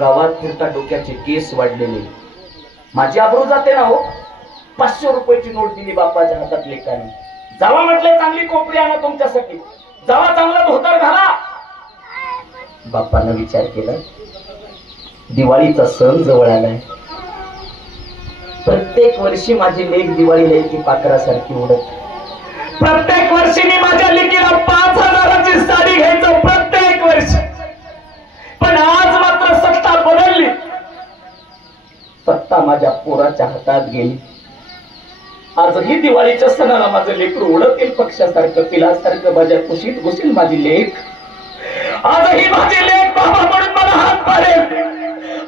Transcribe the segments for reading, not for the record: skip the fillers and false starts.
गावात फिरता डोक्याचे केस वाढलेले, माझी आबरू जाते ना हो. 500 रुपयाची नोट दिली बाप्पाच्या हातात लेकाने. जावा म्हटले चांगली कोपरी आणा तुमच्यासाठी, जावा चांगला धोतर घाला. बाप्पानं विचार केला, दिवाळीचा सण जवळ आलाय. प्रत्येक वर्षी माझी लेक दिवाळीला येते पाखरासारखी उडत. प्रत्येक वर्षी मी माझ्या लेकीला 5000ची साडी घ्यायचं, प्रत्येक वर्षी. पण आज मात्र सत्ता बदलली, सत्ता माझ्या पोराच्या हातात गेली. आजही दिवाळीच्या सणाला माझं लेकरू उडतील पक्षासारखं, पिलासारखं माझ्या कुशीत घुसेल माझी लेक. आजही माझी लेक बाबा म्हणून मला हात पाडेल.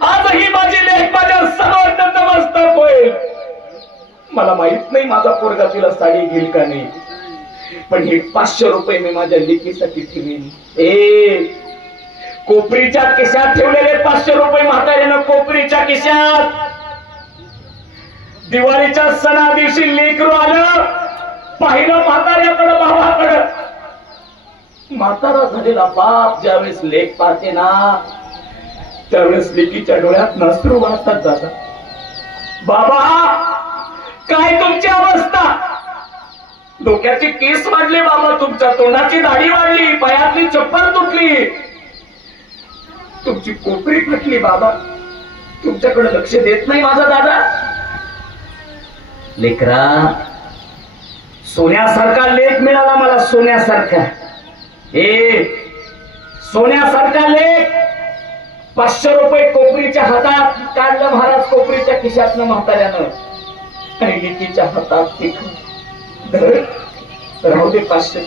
आजही माझी लेक माझ्या समोर नतमस्तक होईल. मला माहित नाही माझा पोरगा तिला साडी घेईल का नाही, पण हे 500 रुपये मी माझ्या लेकीसाठी ठेवीन. कोपरीच्या खिशात ठेवलेले 500 रुपये म्हाताऱ्यानं कोपरीच्या खिशात. दिवाळीच्या सणा दिवशी लेकरू आलं, पाहिलं म्हाताऱ्याकडं भावाकडं. म्हातारा झालेला बाप ज्यावेळेस लेक पाहते ना, त्यावेळेस लेकीच्या डोळ्यात नसरू वाहतात दादा. बाबा काय तुमची अवस्था, डोक्याचे केस वाढले बाबा, तुमच्या तोंडाची दाढी वाढली, पायातली चप्पल तुटली, तुमची कोपरी फटली बाबा, तुमच्याकडे लक्ष देत नाही माझा दादा. लेकरा, सोन्यासारखा लेख मिळाला मला, सोन्यासारखा. सोन्यासारखा लेख. 500 रुपये कोपरीच्या हातात काढलं महाराज, कोपरीच्या खिशातनं म्हाताऱ्यानं, आणि लेकीच्या हातात राहू दे 500.